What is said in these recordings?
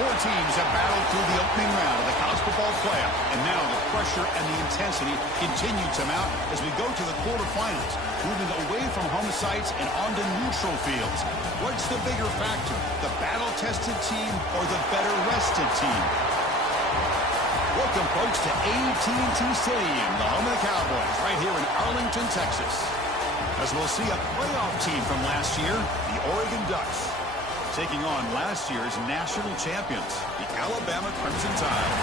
Four teams have battled through the opening round of the college football playoff, and now the pressure and the intensity continue to mount as we go to the quarterfinals, moving away from home sites and onto neutral fields. What's the bigger factor, the battle-tested team or the better-rested team? Welcome, folks, to AT&T Stadium, the home of the Cowboys, right here in Arlington, Texas. As we'll see a playoff team from last year, the Oregon Ducks, taking on last year's national champions, the Alabama Crimson Tide.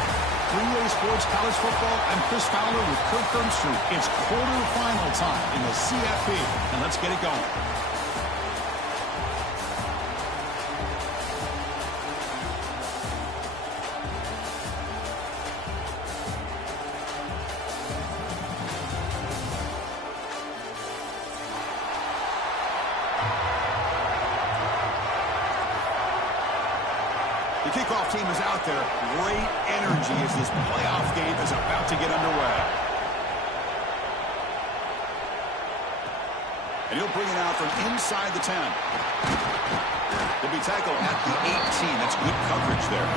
3A Sports College Football, I'm Chris Fowler with Kirk Herbstreit. It's quarterfinal time in the CFP, and let's get it going. The kickoff team is out there. Great energy as this playoff game is about to get underway. And he'll bring it out from inside the 10. He'll be tackled at the 18. That's good coverage there.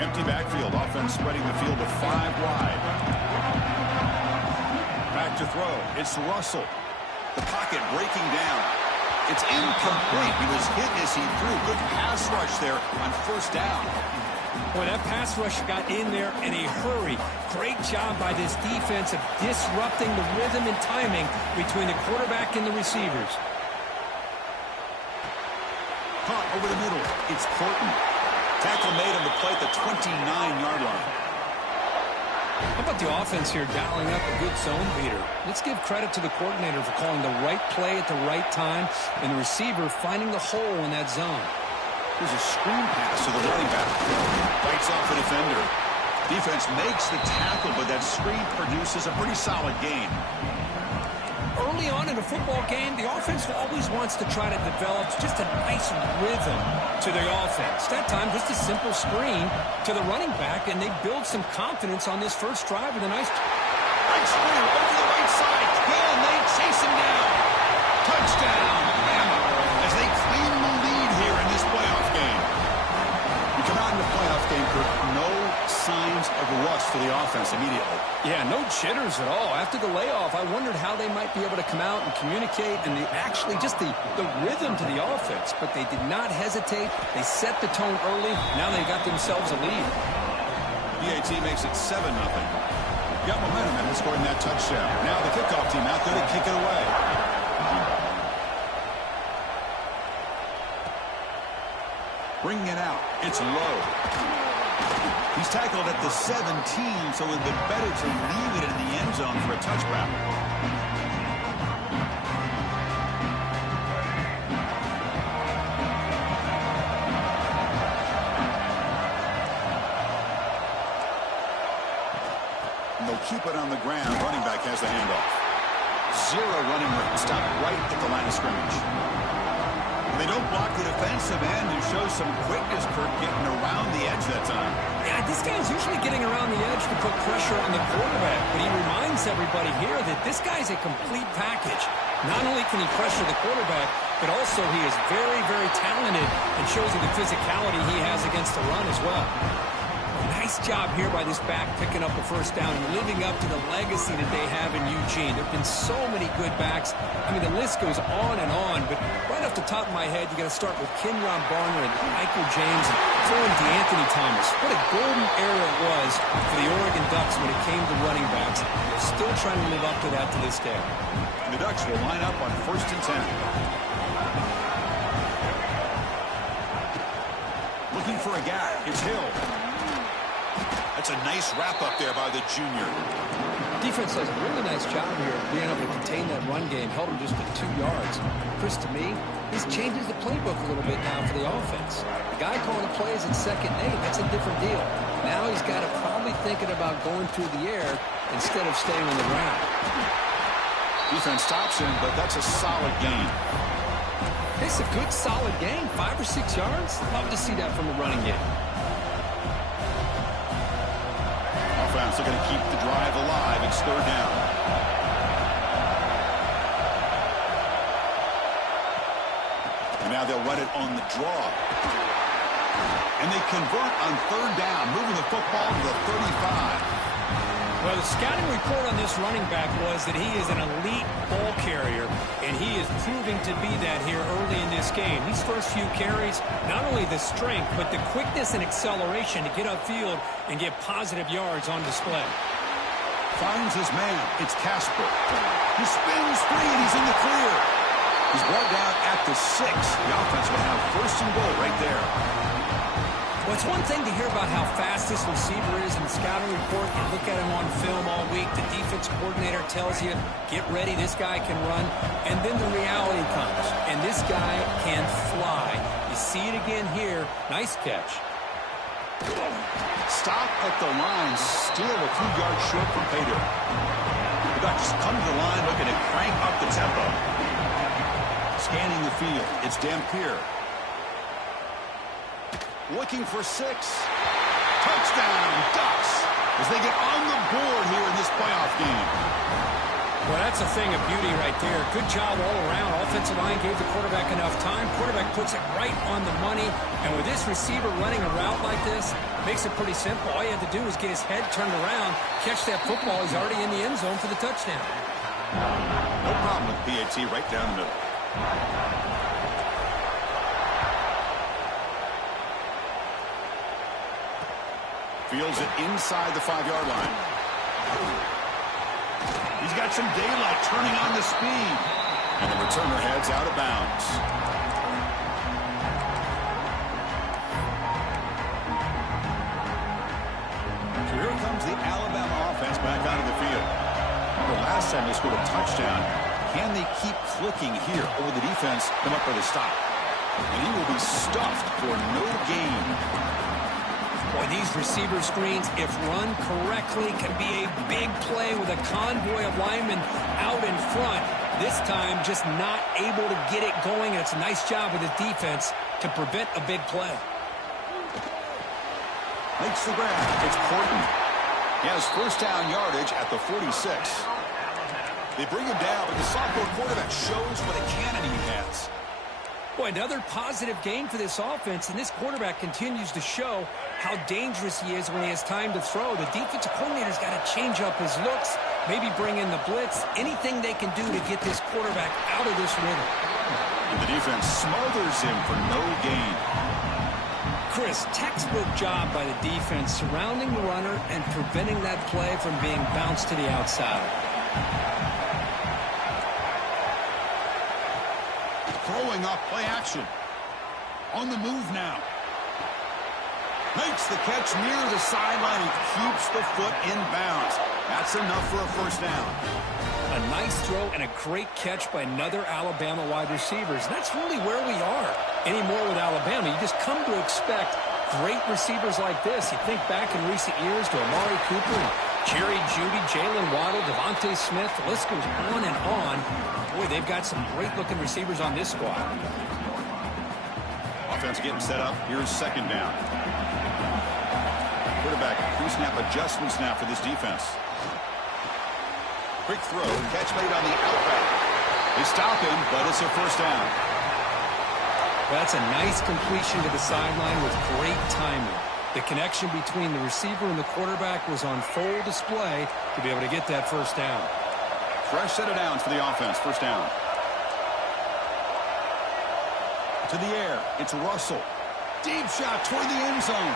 Empty backfield, offense spreading the field to 5 wide. Back to throw. It's Russell. The pocket breaking down. It's incomplete. He was hit as he threw. Good pass rush there on first down. Boy, that pass rush got in there in a hurry. Great job by this defense of disrupting the rhythm and timing between the quarterback and the receivers. Caught over the middle. It's Horton. Tackle made on the play at the 29-yard line. How about the offense here dialing up a good zone beater? Let's give credit to the coordinator for calling the right play at the right time and the receiver finding the hole in that zone. Here's a screen pass to the running back. Fights off the defender. Defense makes the tackle, but that screen produces a pretty solid gain. Early on in a football game, the offense always wants to try to develop just a nice rhythm to the offense. That time, just a simple screen to the running back, and they build some confidence on this first drive with a nice screen over the right side. Hill, and they chase him down. Touchdown, Bama, as they claim the lead here in this playoff game. You come out in the playoff game, Kirk, no signs of rust for the offense immediately. Yeah, no jitters at all. After the layoff, I wondered how they might be able to come out and communicate and actually just the rhythm to the offense. But they did not hesitate. They set the tone early. Now they got themselves a lead. BAT makes it 7-0. Got momentum and scoring that touchdown. Now the kickoff team out there to kick it away. Bringing it out. It's low. He's tackled at the 17, so it would have been better to leave it in the end zone for a touchback. And they'll keep it on the ground. Running back has the handoff. Zero running room. Stop right at the line of scrimmage. They don't block the defensive end and show some quickness, Kirk, getting around the edge that time. Yeah, this guy's usually getting around the edge to put pressure on the quarterback, but he reminds everybody here that this guy's a complete package. Not only can he pressure the quarterback, but also he is very, very talented and shows you the physicality he has against the run as well. Nice job here by this back picking up the first down and living up to the legacy that they have in Eugene. There have been so many good backs. I mean, the list goes on and on, but right off the top of my head, you got to start with Kenyon Barner and Michael James and throw in DeAnthony Thomas. What a golden era it was for the Oregon Ducks when it came to running backs. They're still trying to live up to that to this day. And the Ducks will line up on 1st and 10. Looking for a gap. It's Hill. That's a nice wrap-up there by the junior. Defense does a really nice job here of being able to contain that run game, held him just to 2 yards. Chris, to me, this changes the playbook a little bit now for the offense. The guy calling the plays at 2nd and 8, that's a different deal. Now he's got to probably thinking about going through the air instead of staying on the ground. Defense stops him, but that's a solid gain. It's a good, solid game. 5 or 6 yards. Love to see that from the running game. Offense looking to keep the drive alive. It's third down. And now they'll run it on the draw. And they convert on third down, moving the football to the 35. Well, the scouting report on this running back was that he is an elite ball carrier, and he is proving to be that here early in this game. These first few carries, not only the strength, but the quickness and acceleration to get upfield and get positive yards on display. Finds his man. It's Casper. He spins free, and he's in the clear. He's brought down at the 6. The offense will have first and goal right there. Well, it's one thing to hear about how fast this receiver is in the scouting report. You look at him on film all week. The defense coordinator tells you, get ready, this guy can run. And then the reality comes, and this guy can fly. You see it again here. Nice catch. Stop at the line, still a few yards short from pay dirt. The back just come to the line looking to crank up the tempo. Scanning the field, it's Dampier. Looking for 6. Touchdown, Ducks, as they get on the board here in this playoff game. Well, that's a thing of beauty right there. Good job all around. Offensive line gave the quarterback enough time. Quarterback puts it right on the money. And with this receiver running a route like this, makes it pretty simple. All you have to do is get his head turned around, catch that football. He's already in the end zone for the touchdown. No problem with PAT right down the middle. Fields it inside the 5-yard line. He's got some daylight turning on the speed. And the returner heads out of bounds. So here comes the Alabama offense back out of the field. The last time they scored a touchdown, can they keep clicking here over the defense, come up with a stop? And he will be stuffed for no gain. Boy, these receiver screens, if run correctly, can be a big play with a convoy of linemen out in front. This time, just not able to get it going. And it's a nice job with the defense to prevent a big play. Makes the grab. It's Porton. He has first down yardage at the 46. They bring him down, but the sophomore quarterback shows what a cannon he has. Boy, another positive game for this offense, and this quarterback continues to show how dangerous he is when he has time to throw. The defensive coordinator's got to change up his looks, maybe bring in the blitz, anything they can do to get this quarterback out of this rhythm. And the defense smothers him for no gain. Chris, textbook job by the defense surrounding the runner and preventing that play from being bounced to the outside. Throwing off play action. On the move now. Makes the catch near the sideline. He keeps the foot in bounds. That's enough for a first down. A nice throw and a great catch by another Alabama wide receivers. That's really where we are anymore with Alabama. You just come to expect great receivers like this. You think back in recent years to Amari Cooper and Jerry Jeudy, Jalen Waddle, Devontae Smith. The list goes on and on. Boy, they've got some great-looking receivers on this squad. Offense getting set up. Here's second down. Quarterback pre-snap adjustments now for this defense. Quick throw. Catch made on the outback. They stop him, but it's a first down. Well, that's a nice completion to the sideline with great timing. The connection between the receiver and the quarterback was on full display to be able to get that first down. Fresh set of downs for the offense. First down. To the air. It's Russell. Deep shot toward the end zone.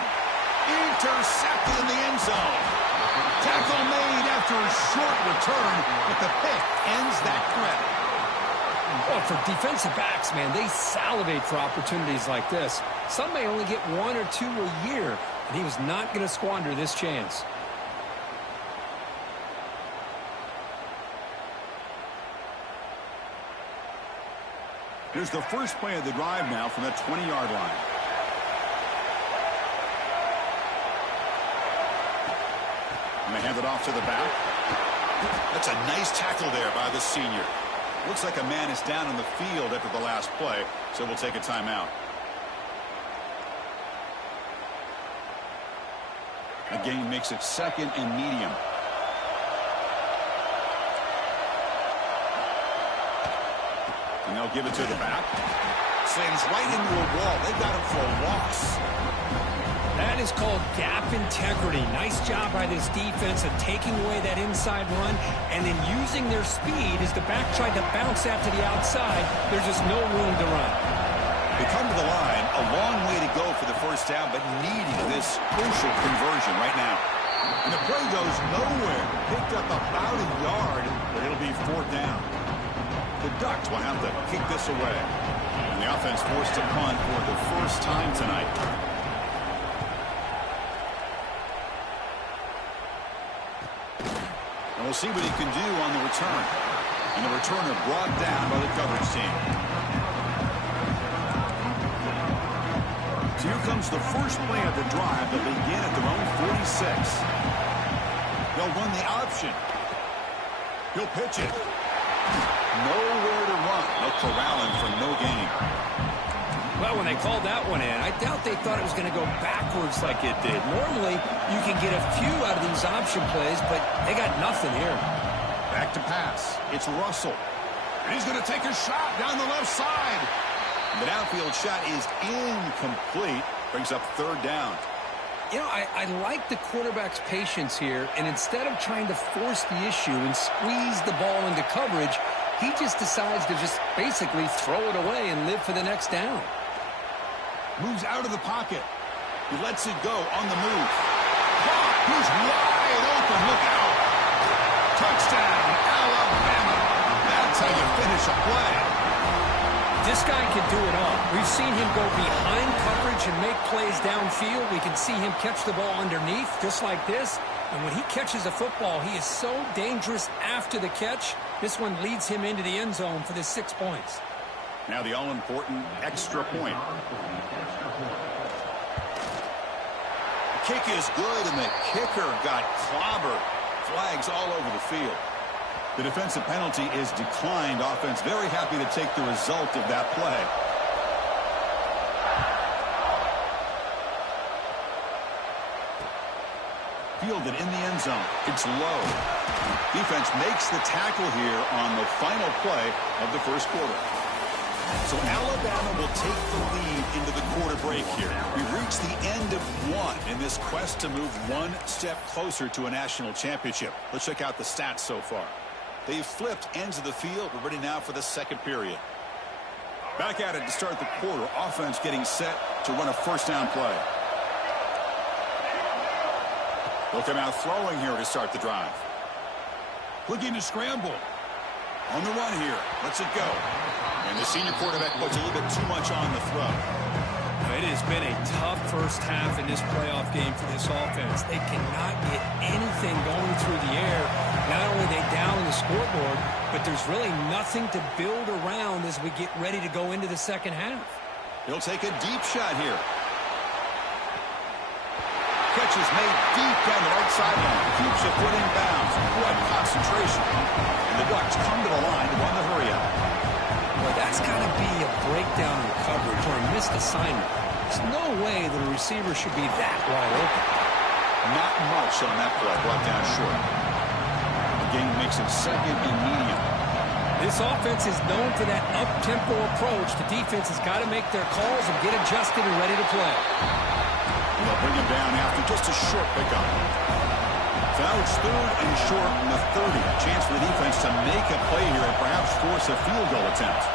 Intercepted in the end zone. Tackle made after a short return, but the pick ends that threat. Well, for defensive backs, man, they salivate for opportunities like this. Some may only get 1 or 2 a year, and he was not going to squander this chance. Here's the first play of the drive now from the 20-yard line. And they hand it off to the back. That's a nice tackle there by the senior. Looks like a man is down on the field after the last play, so we'll take a timeout. The game makes it 2nd and medium. And they'll give it to the back. Slams right into a wall. They got him for a loss. That is called gap integrity. Nice job by this defense of taking away that inside run and then using their speed as the back tried to bounce out to the outside. There's just no room to run. They come to the line, a long way to go for the first down, but needing this crucial conversion right now. And the play goes nowhere. Picked up about a yard, but it'll be 4th down. The Ducks will have to kick this away. And the offense forced to punt for the first time tonight. And we'll see what he can do on the return. And the returner brought down by the coverage team. So here comes the first play of the drive that begin at their own 46. They'll run the option. He'll pitch it. Nowhere to run. They'll corral him for no gain. Well, when they called that one in, I doubt they thought it was going to go backwards like it did. Normally, you can get a few out of these option plays, but they got nothing here. Back to pass. It's Russell. And he's going to take a shot down the left side. The downfield shot is incomplete. Brings up 3rd down. You know, I like the quarterback's patience here, and instead of trying to force the issue and squeeze the ball into coverage, he just decides to just basically throw it away and live for the next down. Moves out of the pocket. He lets it go on the move. He's wide open. Look out. Touchdown, Alabama. That's how you finish a play. This guy can do it all. We've seen him go behind coverage and make plays downfield. We can see him catch the ball underneath just like this. And when he catches a football, he is so dangerous after the catch. This one leads him into the end zone for the 6 points. Now the all-important extra point. The kick is good, and the kicker got clobbered. Flags all over the field. The defensive penalty is declined. Offense very happy to take the result of that play. Fielded in the end zone. It's low. Defense makes the tackle here on the final play of the first quarter. So Alabama will take the lead into the quarter break here. We've reached the end of 1 in this quest to move 1 step closer to a national championship. Let's check out the stats so far. They've flipped ends of the field. We're ready now for the second period. Back at it to start the quarter. Offense getting set to run a first down play. They'll come out throwing here to start the drive. Looking to scramble. On the run here. Lets it go. And the senior quarterback puts a little bit too much on the throw. It has been a tough first half in this playoff game for this offense. They cannot get anything going through the air. Not only are they down in the scoreboard, but there's really nothing to build around as we get ready to go into the second half. He'll take a deep shot here. Catch is made deep down the right sideline. Keeps a foot in bounds. What concentration. And the Ducks come to the line to run the hurry up. Well, that's got to be a breakdown in coverage or a missed assignment. There's no way that a receiver should be that wide open. Not much on that play. Brought down short. The game makes it 2nd and medium. This offense is known for that up-tempo approach. The defense has got to make their calls and get adjusted and ready to play. And they'll bring him down after just a short pickup. So now it's 3rd and short from the 30. A chance for the defense to make a play here and perhaps force a field goal attempt.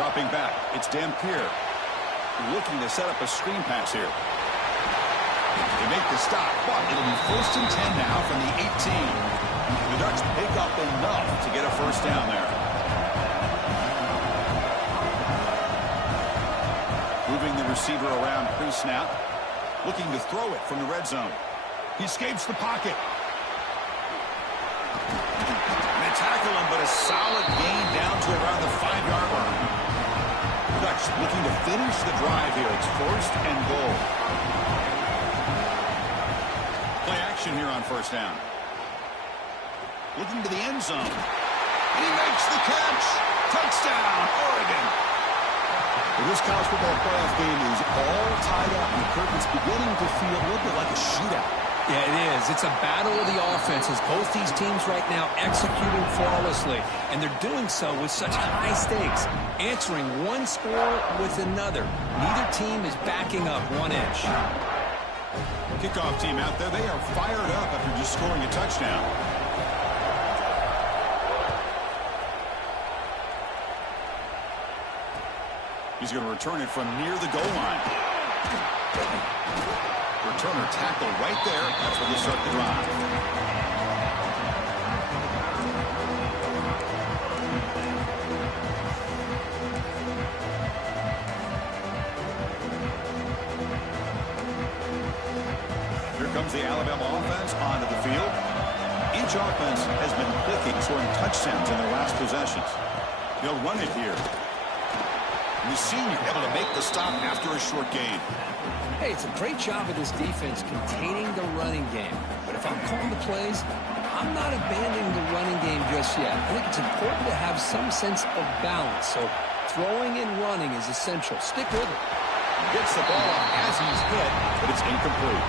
Dropping back, it's Dampier looking to set up a screen pass here. They make the stop, but it'll be 1st and 10 now from the 18. The Ducks pick up enough to get a first down there. Moving the receiver around pre-snap. Looking to throw it from the red zone. He escapes the pocket. They tackle him, but a solid gain down to around the 5-yard line. The Ducks looking to finish the drive here. It's 1st and goal. Play action here on first down. Looking to the end zone. And he makes the catch. Touchdown, Oregon. Well, this college football playoff game is all tied up, and the curtain's beginning to feel a little bit like a shootout. Yeah, it is. It's a battle of the offenses. Both these teams right now executing flawlessly, and they're doing so with such high stakes, answering one score with another. Neither team is backing up one inch. Kickoff team out there, they are fired up after just scoring a touchdown. He's going to return it from near the goal line. Returner tackle right there. That's where they start the drive. Here comes the Alabama offense onto the field. Each offense has been clicking, scoring touchdowns in their last possessions. They'll run it here. And the senior able to make the stop after a short gain. Hey, it's a great job of this defense containing the running game. But if I'm calling the plays, I'm not abandoning the running game just yet. I think it's important to have some sense of balance. So throwing and running is essential. Stick with it. Gets the ball up as he's hit, but it's incomplete.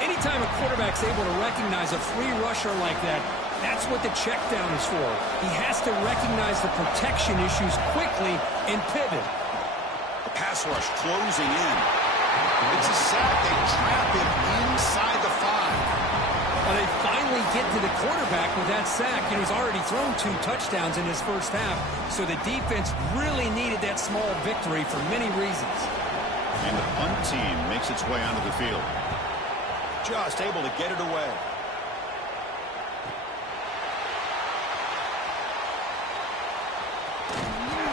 Anytime a quarterback's able to recognize a free rusher like that, that's what the check down is for. He has to recognize the protection issues quickly and pivot. The pass rush closing in. It's a sack. They trap him inside the 5. Well, they finally get to the quarterback with that sack. He's already thrown 2 touchdowns in his first half, so the defense really needed that small victory for many reasons. And the punt team makes its way onto the field. Just able to get it away.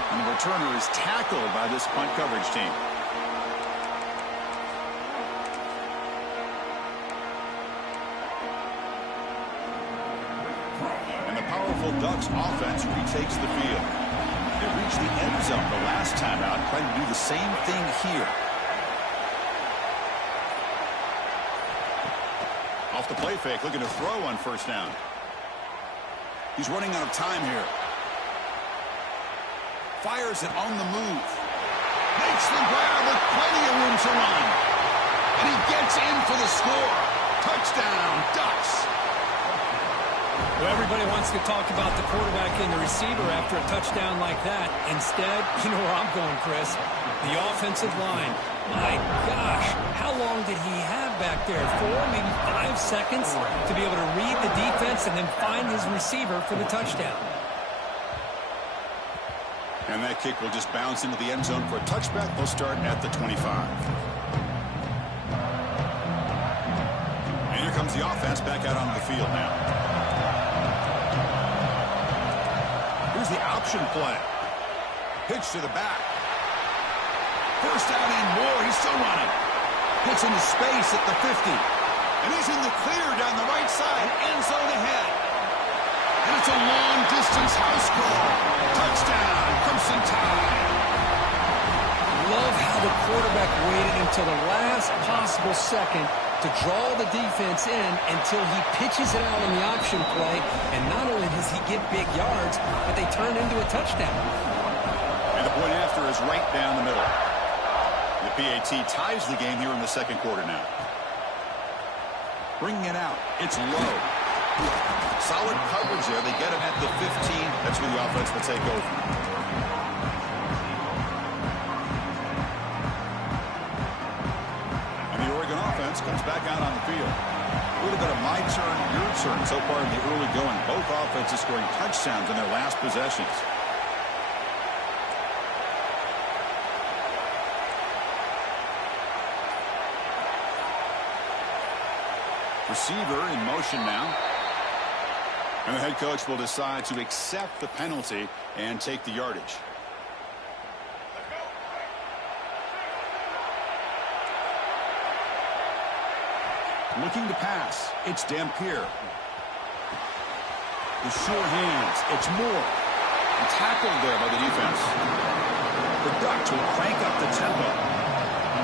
And the returner is tackled by this punt coverage team. And the powerful Ducks offense retakes the field. They reached the end zone the last time out, trying to do the same thing here. Off the play fake, looking to throw on first down. He's running out of time here. Fires it on the move. Makes the grab with plenty of room to run. And he gets in for the score. Touchdown, Ducks. Well, everybody wants to talk about the quarterback and the receiver after a touchdown like that. Instead, you know where I'm going, Chris. The offensive line. My gosh, how long did he have back there? 4, maybe 5 seconds to be able to read the defense and then find his receiver for the touchdown. And that kick will just bounce into the end zone for a touchback. They'll start at the 25. And here comes the offense back out onto the field now. Here's the option play. Pitch to the back. First down and more. He's still running. Gets into space at the 50. And he's in the clear down the right side. End zone ahead. And it's a long-distance house call. Touchdown, Crimson Tide. Love how the quarterback waited until the last possible second to draw the defense in until he pitches it out on the option play. And not only does he get big yards, but they turn into a touchdown. And the point after is right down the middle. The PAT ties the game here in the second quarter now. Bringing it out. It's low. Solid coverage there. They get him at the 15. That's where the offense will take over. And the Oregon offense comes back out on the field. A little bit of my turn, your turn so far in the early going. Both offenses scoring touchdowns in their last possessions. Receiver in motion now. And the head coach will decide to accept the penalty and take the yardage. Looking to pass. It's Dampier. The sure hands. It's Moore. And tackled there by the defense. The Ducks will crank up the tempo.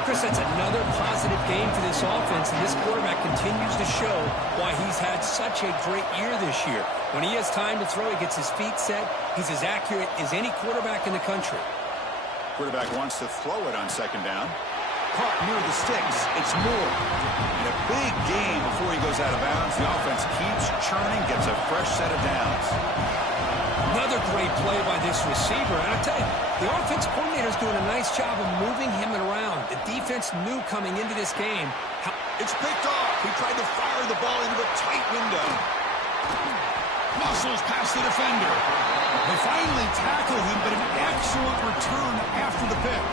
Chris, that's another positive game for this offense, and this quarterback continues to show why he's had such a great year this year. When he has time to throw, he gets his feet set. He's as accurate as any quarterback in the country. Quarterback wants to throw it on second down. Caught near the sticks. It's Moore. And a big gain before he goes out of bounds. The offense keeps churning, gets a fresh set of downs. Another great play by this receiver. And I tell you, the offense coordinator's doing a nice job of moving him around. The defense knew coming into this game. It's picked off. He tried to fire the ball into a tight window. Muscles past the defender. They finally tackle him, but an excellent return after the pick.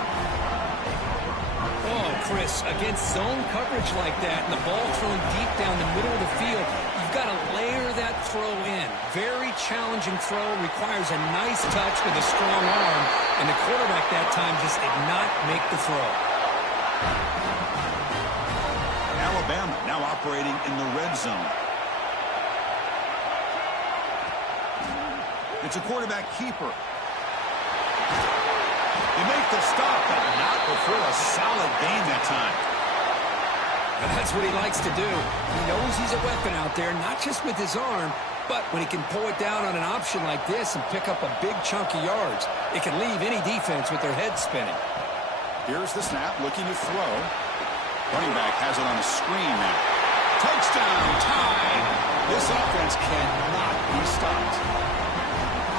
Oh, Chris, against zone coverage like that and the ball thrown deep down the middle of the field, you've got to layer that throw in. Very challenging throw, requires a nice touch with a strong arm, and the quarterback that time just did not make the throw. Alabama now operating in the red zone. It's a quarterback keeper. They make the stop, but not before a solid gain that time. And that's what he likes to do. He knows he's a weapon out there, not just with his arm, but when he can pull it down on an option like this and pick up a big chunk of yards, it can leave any defense with their head spinning. Here's the snap, looking to throw. Running back has it on the screen now. Touchdown, tied. This offense cannot be stopped.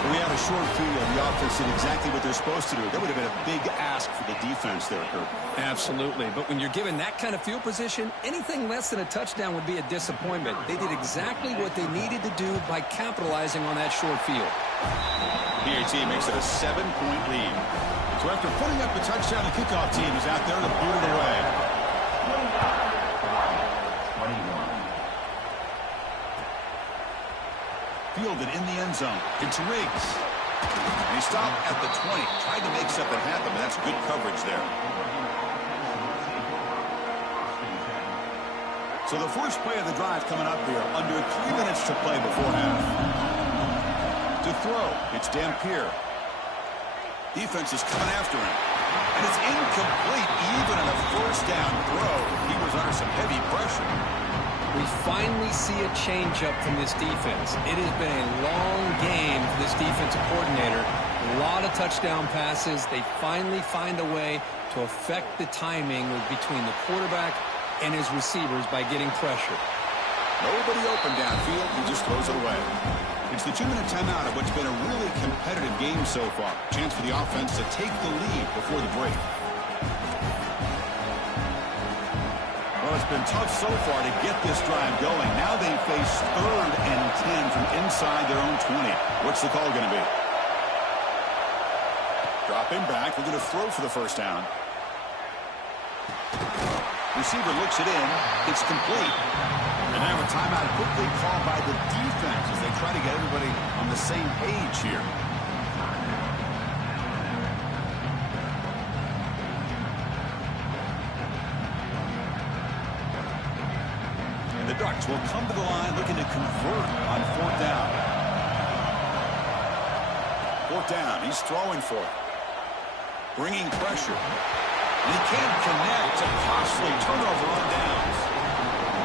We had a short field. The offense did exactly what they're supposed to do. That would have been a big ask for the defense there, Kurt. Absolutely. But when you're given that kind of field position, anything less than a touchdown would be a disappointment. They did exactly what they needed to do by capitalizing on that short field. PAT makes it a 7-point lead. So after putting up the touchdown, the kickoff team is out there to boot it away. Fielded in the end zone. It's Riggs. And he stopped at the 20. Tried to make something happen, but that's good coverage there. So the first play of the drive coming up here. Under 3 minutes to play before half. To throw, it's Dampier. Defense is coming after him. And it's incomplete, even on a first down throw. He was under some heavy pressure. We finally see a change-up from this defense. It has been a long game for this defensive coordinator. A lot of touchdown passes. They finally find a way to affect the timing between the quarterback and his receivers by getting pressure. Nobody open downfield. He just throws it away. It's the 2-minute timeout of what's been a really competitive game so far. Chance for the offense to take the lead before the break. Well, it's been tough so far to get this drive going. Now they face 3rd and 10 from inside their own 20. What's the call going to be? Dropping back. We're going to throw for the first down. Receiver looks it in. It's complete. And now a timeout quickly called by the defense as they try to get everybody on the same page here. The Ducks will come to the line looking to convert on 4th down. 4th down. He's throwing for it. Bringing pressure. And he can't connect. It's a costly turnover on downs.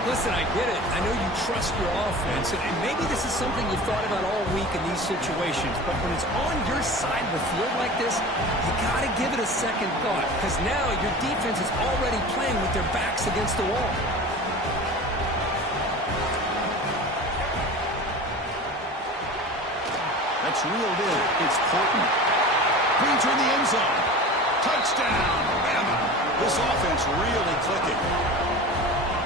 Listen, I get it. I know you trust your offense, and maybe this is something you thought about all week in these situations, but when it's on your side of the field like this, you got to give it a second thought, because now your defense is already playing with their backs against the wall. That's reeled in. It's Portman. Brings her in the end zone. Touchdown, Bama. This offense really clicking.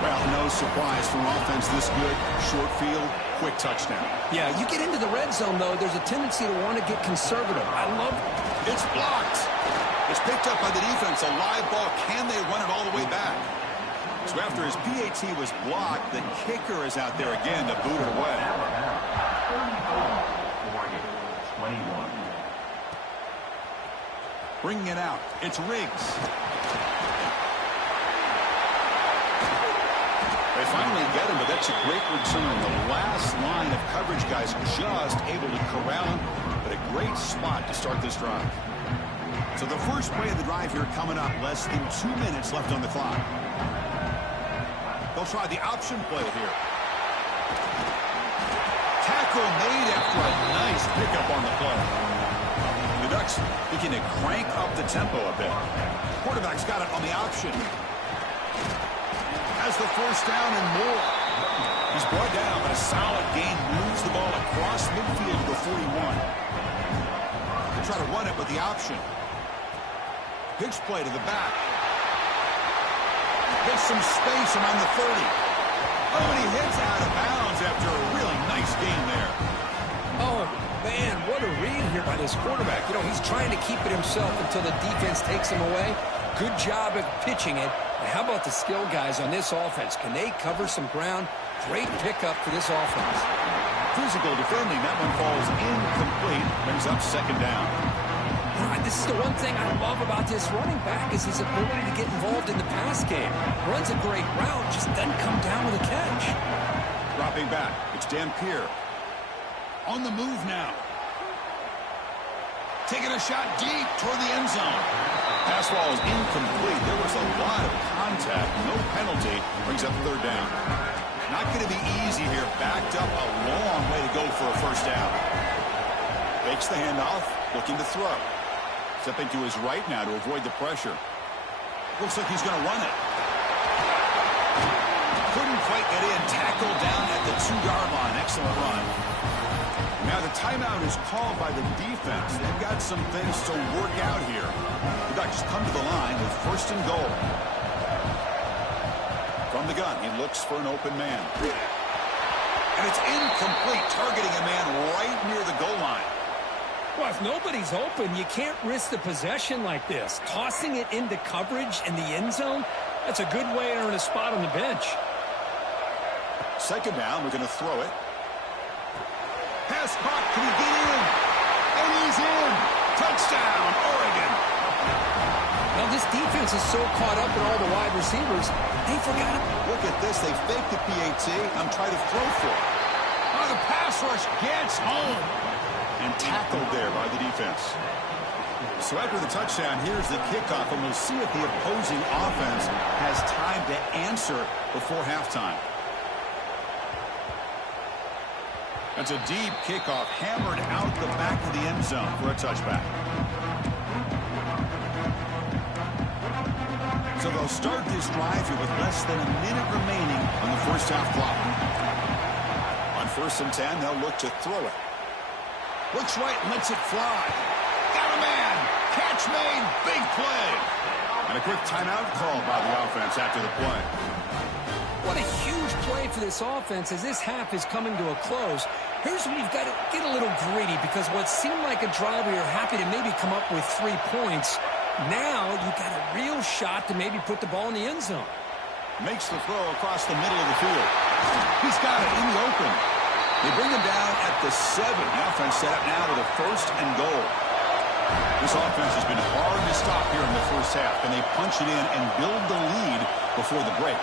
Well, no surprise from offense this good. Short field, quick touchdown. Yeah, you get into the red zone, though, there's a tendency to want to get conservative. I love it. It's blocked. It's picked up by the defense. A live ball. Can they run it all the way back? So after his PAT was blocked, the kicker is out there again to boot it away. 21. Bringing it out. It's Riggs. They finally get him, but that's a great return. The last line of coverage guys just able to corral him, but a great spot to start this drive. So the first play of the drive here coming up. Less than 2 minutes left on the clock. They'll try the option play here. Tackle made after a nice pickup on the play. The Ducks begin to crank up the tempo a bit. Quarterback's got it on the option. Has the first down and more. He's brought down, but a solid gain moves the ball across midfield to the 41. They try to run it with the option. Pitch play to the back. Gets some space around the 30. Oh, and he hits out of bounds after a really nice gain there. Oh, man, what a read here by this quarterback. You know, he's trying to keep it himself until the defense takes him away. Good job of pitching it. And how about the skill guys on this offense? Can they cover some ground? Great pickup for this offense. Physical defending. That one falls incomplete. Brings up second down. This is the one thing I love about this running back is his ability to get involved in the pass game. Runs a great route, just doesn't come down with a catch. Dropping back, it's Dampier. On the move now. Taking a shot deep toward the end zone. Pass ball is incomplete. There was a lot of contact. No penalty. Brings up third down. Not going to be easy here. Backed up a long way to go for a first down. Fakes the handoff, looking to throw. Stepping to his right now to avoid the pressure. Looks like he's going to run it. Couldn't quite get in. Tackled down at the 2-yard line. Excellent run. Now the timeout is called by the defense. They've got some things to work out here. The Ducks come to the line with first and goal. From the gun, he looks for an open man. And it's incomplete, targeting a man right near the goal line. Well, if nobody's open, you can't risk the possession like this. Tossing it into coverage in the end zone, that's a good way to earn a spot on the bench. Second down, we're going to throw it. Pass caught, can he get in? And he's in! Touchdown, Oregon! Now, this defense is so caught up in all the wide receivers, they forgot it. Look at this, they faked the PAT. I'm trying to throw for it. Oh, the pass rush gets home. And tackled there by the defense. So after the touchdown, here's the kickoff, and we'll see if the opposing offense has time to answer before halftime. That's a deep kickoff, hammered out the back of the end zone for a touchback. So they'll start this drive here with less than a minute remaining on the first half clock. On 1st and 10, they'll look to throw it. Looks right, lets it fly. Got a man. Catch made. Big play. And a quick timeout call by the offense after the play. What a huge play for this offense as this half is coming to a close. Here's where you've got to get a little greedy because what seemed like a drive where you're happy to maybe come up with 3 points, now you've got a real shot to maybe put the ball in the end zone. Makes the throw across the middle of the field. He's got it in the open. They bring him down at the 7. The offense set up now with a first and goal. This offense has been hard to stop here in the first half. Can they punch it in and build the lead before the break?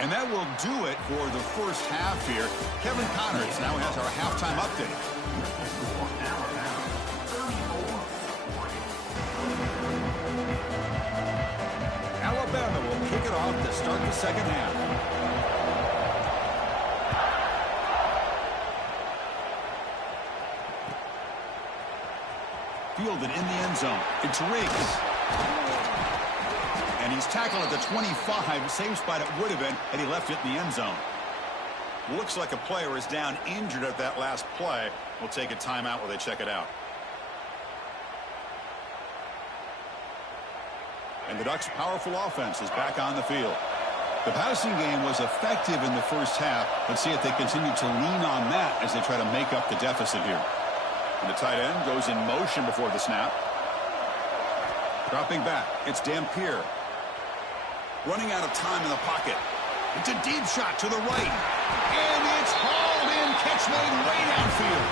And that will do it for the first half here. Kevin Connors now has our halftime update. Alabama will kick it off to start the second half. Fielded in the end zone. It's Riggs. And he's tackled at the 25. Same spot it would have been had he left it in the end zone. Looks like a player is down injured at that last play. We'll take a timeout while they check it out. And the Ducks' powerful offense is back on the field. The passing game was effective in the first half. Let's see if they continue to lean on that as they try to make up the deficit here. And the tight end goes in motion before the snap. Dropping back, it's Dampier. Running out of time in the pocket. It's a deep shot to the right. And it's hauled in. Catch made way downfield.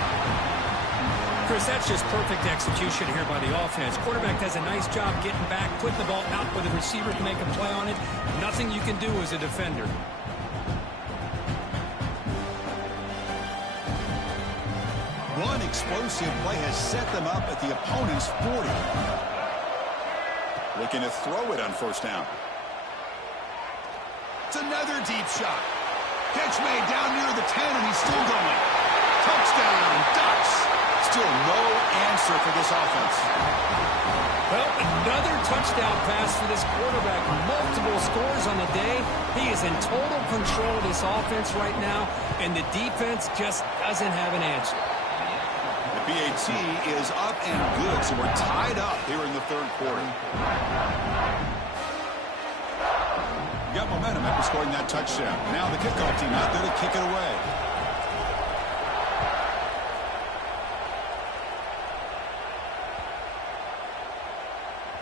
Chris, that's just perfect execution here by the offense. Quarterback does a nice job getting back, putting the ball out where the receiver can make a play on it. Nothing you can do as a defender. One explosive play has set them up at the opponent's 40. Looking to throw it on first down. It's another deep shot. Catch made down near the 10, and he's still going. Touchdown, Ducks. Still no answer for this offense. Well, another touchdown pass for this quarterback. Multiple scores on the day. He is in total control of this offense right now, and the defense just doesn't have an answer. The PAT is up and good, so we're tied up here in the third quarter. Got momentum after scoring that touchdown. Now the kickoff team out there to kick it away.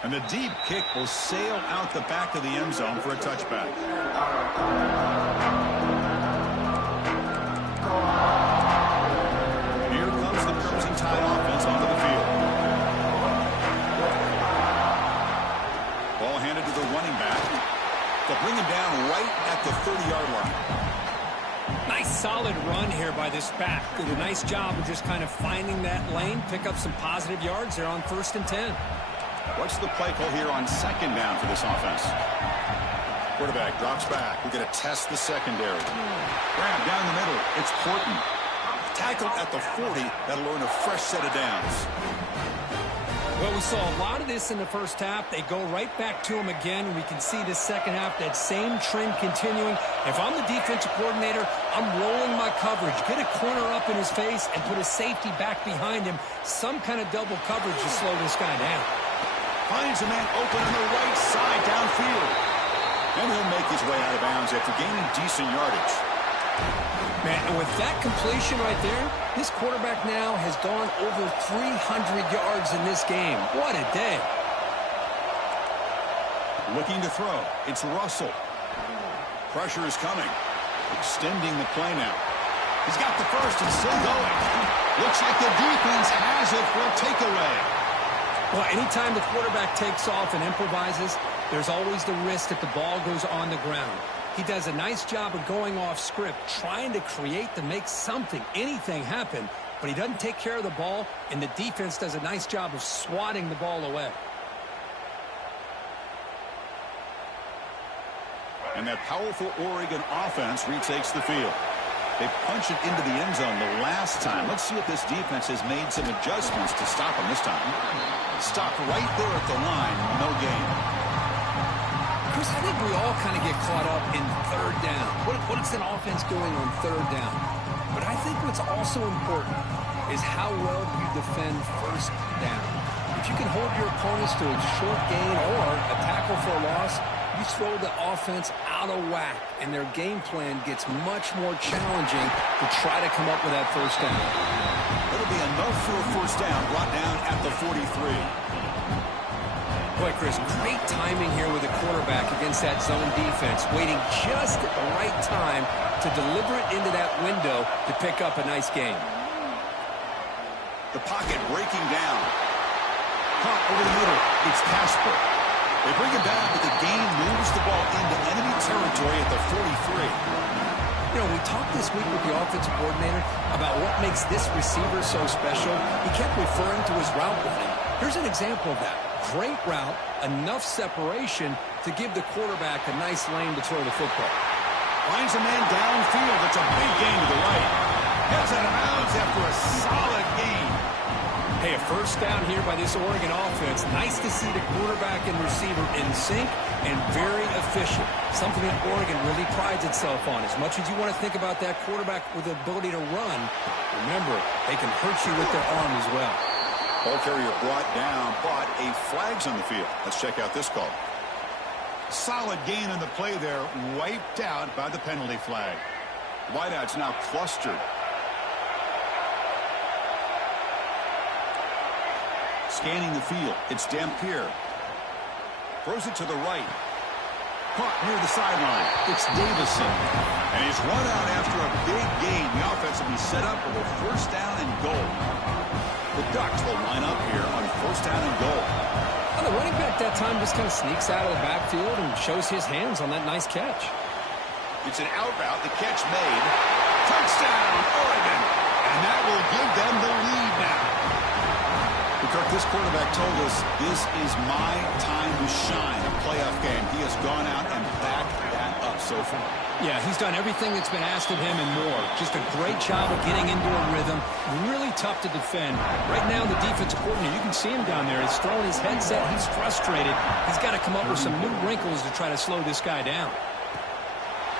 And the deep kick will sail out the back of the end zone for a touchback. Here comes the Crimson Tide offense onto the field. Ball handed to the running back. They'll bring him down right at the 30-yard line. Nice solid run here by this back. Did a nice job of just kind of finding that lane, pick up some positive yards there on 1st and 10. What's the play call here on 2nd down for this offense? Quarterback drops back. We're going to test the secondary. Grab down the middle. It's Horton. Tackled at the 40. That'll earn a fresh set of downs. Well, we saw a lot of this in the first half. They go right back to him again. We can see the second half, that same trend continuing. If I'm the defensive coordinator, I'm rolling my coverage. Get a corner up in his face and put a safety back behind him. Some kind of double coverage to slow this guy down. Finds a man open on the right side downfield. And he'll make his way out of bounds after gaining decent yardage. Man, and with that completion right there, this quarterback now has gone over 300 yards in this game. What a day. Looking to throw. It's Russell. Pressure is coming. Extending the play now. He's got the first and still going. Looks like the defense has it for a takeaway. Well, anytime the quarterback takes off and improvises, there's always the risk that the ball goes on the ground. He does a nice job of going off script, trying to create to make something, anything happen, but he doesn't take care of the ball, and the defense does a nice job of swatting the ball away. And that powerful Oregon offense retakes the field. They punch it into the end zone the last time. Let's see if this defense has made some adjustments to stop them this time. Stopped right there at the line. No gain. Chris, I think we all kind of get caught up in 3rd down. What is an offense doing on 3rd down? But I think what's also important is how well you defend 1st down. If you can hold your opponents to a short gain or a tackle for a loss, you throw the offense out of whack, and their game plan gets much more challenging to try to come up with that 1st down. It'll be enough for a 1st down, brought down at the 43. Boy, Chris, great timing here with the quarterback against that zone defense, waiting just at the right time to deliver it into that window to pick up a nice gain. The pocket breaking down. Caught over the middle. It's Casper. They bring him down, but the game moves the ball into enemy territory at the 43. You know, we talked this week with the offensive coordinator about what makes this receiver so special. He kept referring to his route running. Here's an example of that. Great route, enough separation to give the quarterback a nice lane to throw the football. Finds a man downfield. It's a big gain to the right. Heads out of bounds after a solid gain. Hey, a 1st down here by this Oregon offense. Nice to see the quarterback and receiver in sync and very efficient. Something that Oregon really prides itself on. As much as you want to think about that quarterback with the ability to run, remember, they can hurt you with their arm as well. Ball carrier brought down, but a flag's on the field. Let's check out this call. Solid gain on the play there, wiped out by the penalty flag. Wideouts now clustered. scanning the field. It's Dampier. Throws it to the right. Caught near the sideline. It's Davison. And he's run out after a big gain. The offense will be set up with a first down and goal. The Ducks will line up here on first down and goal. Well, the running back that time just kind of sneaks out of the backfield and shows his hands on that nice catch. It's an out route. The catch made. Touchdown, Oregon. And that will give them the lead now. Kirk, this quarterback told us this is my time to shine, a playoff game. He has gone out and backed that up so far. Yeah, he's done everything that's been asked of him and more. Just a great job of getting into a rhythm. Really tough to defend. Right now, the defensive coordinator, you can see him down there. He's throwing his headset. He's frustrated. He's got to come up with some new wrinkles to try to slow this guy down.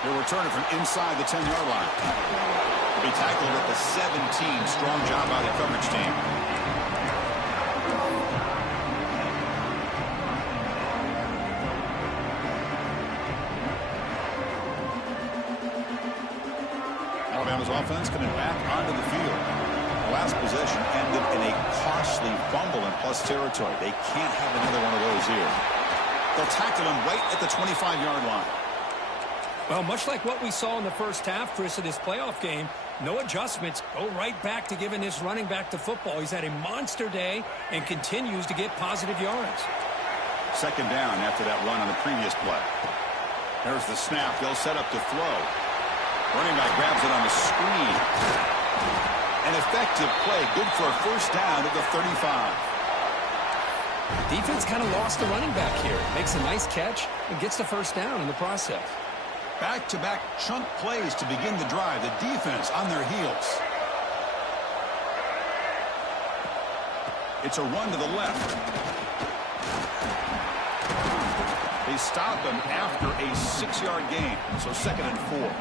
They'll return it from inside the 10-yard line. He'll be tackled at the 17. Strong job by the coverage team. Alabama's offense coming back onto the field. The last possession ended in a costly fumble in plus territory. They can't have another one of those here. They'll tackle him right at the 25-yard line. Well, much like what we saw in the first half, Chris, of this playoff game, no adjustments. Go right back to giving this running back to football. He's had a monster day and continues to get positive yards. Second down after that run on the previous play. There's the snap. They'll set up to throw. Running back grabs it on the screen. An effective play. Good for a first down at the 35. Defense kind of lost the running back here. Makes a nice catch and gets the first down in the process. Back-to-back chunk plays to begin the drive. The defense on their heels. It's a run to the left. They stop him after a 6-yard gain. So 2nd and 4.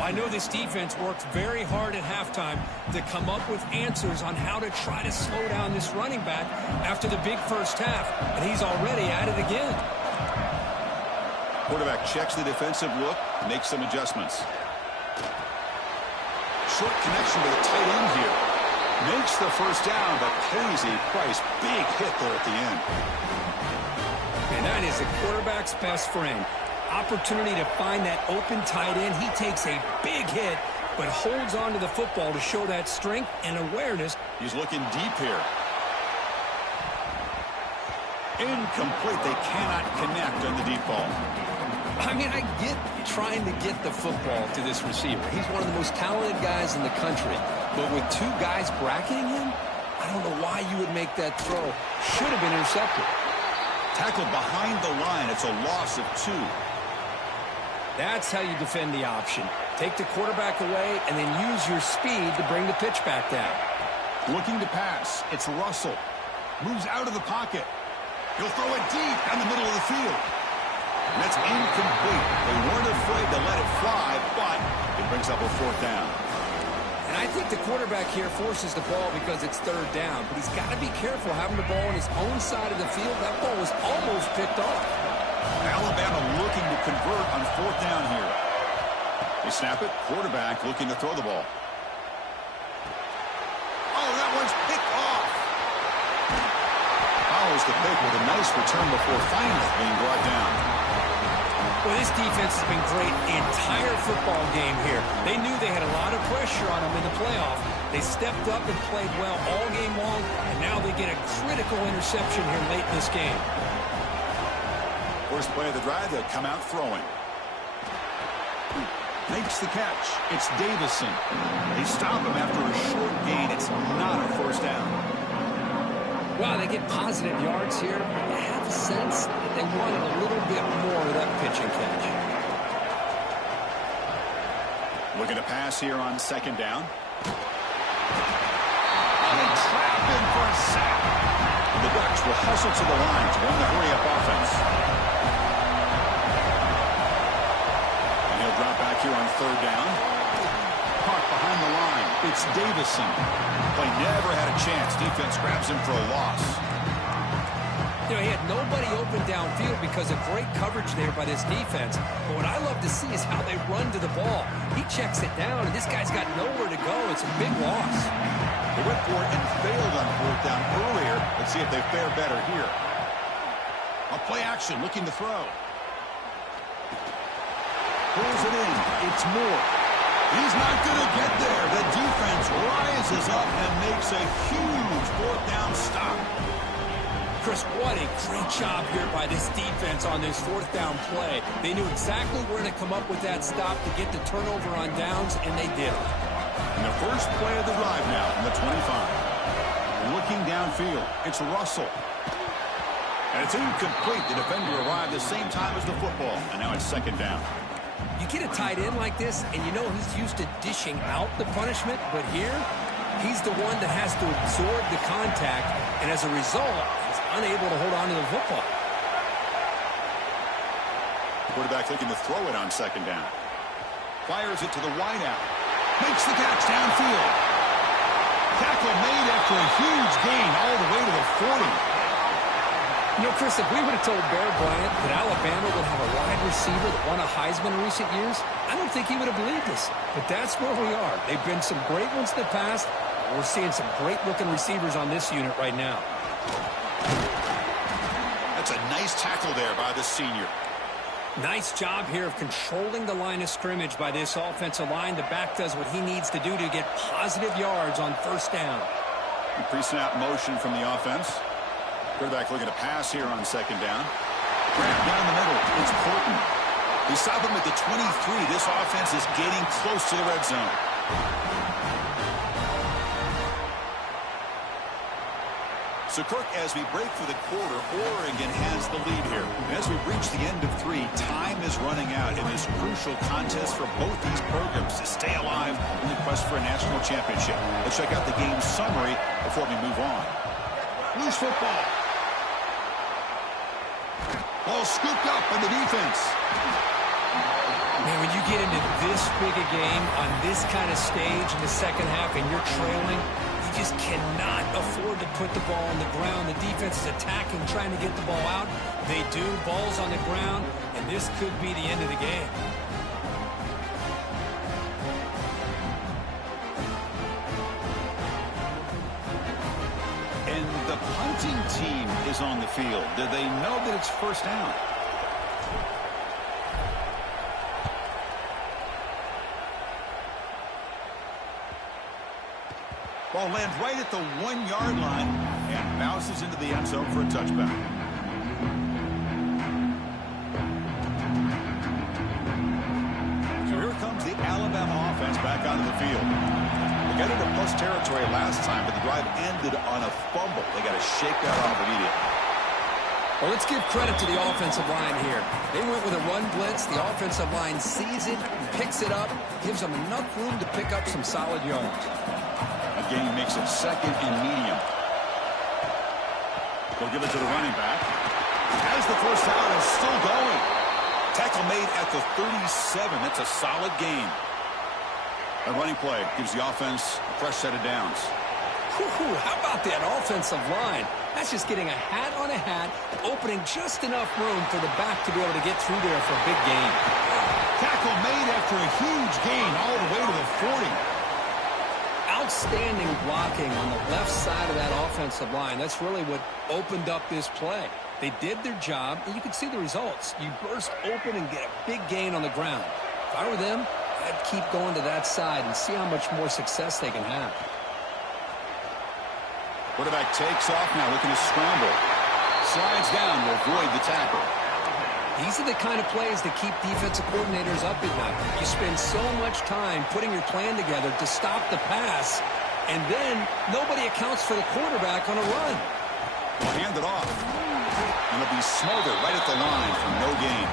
I know this defense worked very hard at halftime to come up with answers on how to try to slow down this running back after the big first half, and he's already at it again. Quarterback checks the defensive look, makes some adjustments. Short connection with a tight end here. Makes the first down, but pays a price. Big hit there at the end. And that is the quarterback's best friend. Opportunity to find that open tight end. He takes a big hit, but holds on to the football to show that strength and awareness. He's looking deep here. Incomplete. They cannot connect on the deep ball. I mean, I get trying to get the football to this receiver. He's one of the most talented guys in the country. But with two guys bracketing him, I don't know why you would make that throw. Should have been intercepted. Tackled behind the line. It's a loss of 2. That's how you defend the option. Take the quarterback away and then use your speed to bring the pitch back down. Looking to pass. It's Russell. Moves out of the pocket. He'll throw it deep down the middle of the field. And that's incomplete. They weren't afraid to let it fly, but it brings up a 4th down. And I think the quarterback here forces the ball because it's 3rd down. But he's got to be careful having the ball on his own side of the field. That ball was almost picked off. Alabama looking to convert on 4th down here. They snap it. Quarterback looking to throw the ball. Oh, that one's picked off. Follows the pick with a nice return before finally being brought down. Well, this defense has been great the entire football game here. They knew they had a lot of pressure on them in the playoff. They stepped up and played well all game long, and now they get a critical interception here late in this game. First play of the drive, they'll come out throwing. Makes the catch. It's Davison. They stop him after a short gain. It's not a first down. Wow, they get positive yards here. I have a sense that they wanted a little bit more of that pitch and catch. Looking to pass here on 2nd down. Oh, they trap him for a sack. The Ducks will hustle to the line to run the hurry-up offense. And he'll drop back here on 3rd down. Caught behind the line. It's Davison. Play never had a chance. Defense grabs him for a loss. You know, he had nobody open downfield because because of great coverage there by this defense. But what I love to see is how they run to the ball. He checks it down, and this guy's got nowhere to go. It's a big loss. They went for it and failed on fourth down earlier. Let's see if they fare better here. A play action, looking to throw. Pulls it in. It's Moore. He's not going to get there. The defense rises up and makes a huge fourth down stop. Chris, what a great job here by this defense on this fourth down play. They knew exactly where to come up with that stop to get the turnover on downs, and they did. And the first play of the drive now from the 25. Looking downfield, it's Russell. And it's incomplete. The defender arrived the same time as the football, and now it's second down. You get a tight end like this, and you know he's used to dishing out the punishment, but here, he's the one that has to absorb the contact, and as a result, he's unable to hold on to the football. Quarterback looking to throw it on second down. Fires it to the wideout. Makes the catch downfield. Tackle made after a huge gain all the way to the 40. You know, Chris, if we would have told Bear Bryant that Alabama would have a wide receiver that won a Heisman in recent years, I don't think he would have believed us. But that's where we are. They've been some great ones in the past. We're seeing some great-looking receivers on this unit right now. That's a nice tackle there by the senior. Nice job here of controlling the line of scrimmage by this offensive line. The back does what he needs to do to get positive yards on first down. Pre-snap motion from the offense. Quarterback looking to pass here on second down. Grab down the middle. It's Porton. They stop him at the 23. This offense is getting close to the red zone. So, Kirk, as we break for the quarter, Oregon has the lead here. And as we reach the end of 3, time is running out in this crucial contest for both these programs to stay alive in the quest for a national championship. Let's check out the game summary before we move on. Loose football. Ball scooped up by the defense. Man, when you get into this big a game on this kind of stage in the second half and you're trailing, you just cannot afford to put the ball on the ground. The defense is attacking, trying to get the ball out. They do. Ball's on the ground, and this could be the end of the game. And the punting team is on the field. Do they know that it's first down? Ball lands right at the 1-yard line and bounces into the end zone for a touchback. So here comes the Alabama offense back onto the field. They got into plus territory last time, but the drive ended on a fumble. They got to shake that off immediately. Well, let's give credit to the offensive line here. They went with a run blitz. The offensive line sees it, picks it up, gives them enough room to pick up some solid yards. A gain makes it second and medium. They'll give it to the running back. Has the first down and still going. Tackle made at the 37. That's a solid gain. A running play gives the offense a fresh set of downs. How about that offensive line? That's just getting a hat on a hat, opening just enough room for the back to be able to get through there for a big gain. Tackle made after a huge gain all the way to the 40. Outstanding blocking on the left side of that offensive line. That's really what opened up this play. They did their job, and you can see the results. You burst open and get a big gain on the ground. If I were them, I'd keep going to that side and see how much more success they can have. Quarterback takes off now, looking to scramble. Slides down to avoid the tackle. These are the kind of plays that keep defensive coordinators up at night. You spend so much time putting your plan together to stop the pass, and then nobody accounts for the quarterback on a run. Well, hand it off. And it'll be smothered right at the line for no gain.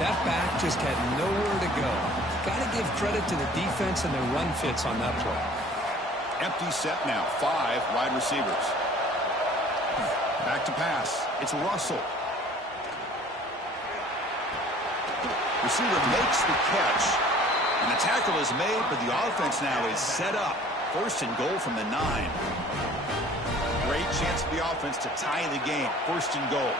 That back just had nowhere to go. Got to give credit to the defense and their run fits on that play. Empty set now. 5 wide receivers. Back to pass. It's Russell. Receiver makes the catch. And the tackle is made, but the offense now is set up. First and goal from the 9. Great chance for the offense to tie the game. First and goal.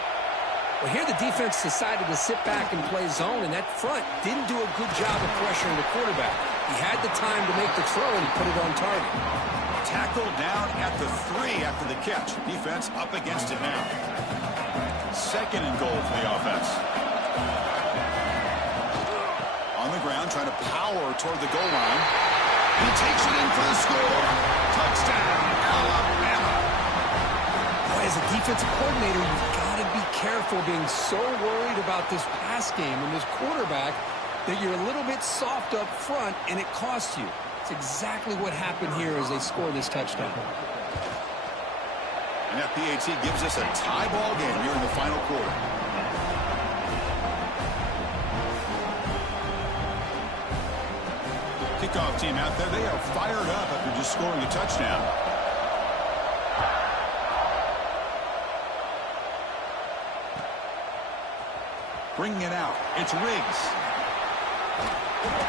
Well, here the defense decided to sit back and play zone, and that front didn't do a good job of pressuring the quarterback. He had the time to make the throw, and he put it on target. Tackled down at the 3 after the catch. Defense up against it now. 2nd and goal for the offense. On the ground, trying to power toward the goal line. And he takes it in for the score. Touchdown, Alabama. Boy, as a defensive coordinator, you've got to be careful being so worried about this pass game and this quarterback that you're a little bit soft up front, and it costs you. It's exactly what happened here as they score this touchdown. And that PAT gives us a tie ball game here in the final quarter. Kickoff team out there, they are fired up after just scoring a touchdown. Bringing it out, it's Riggs.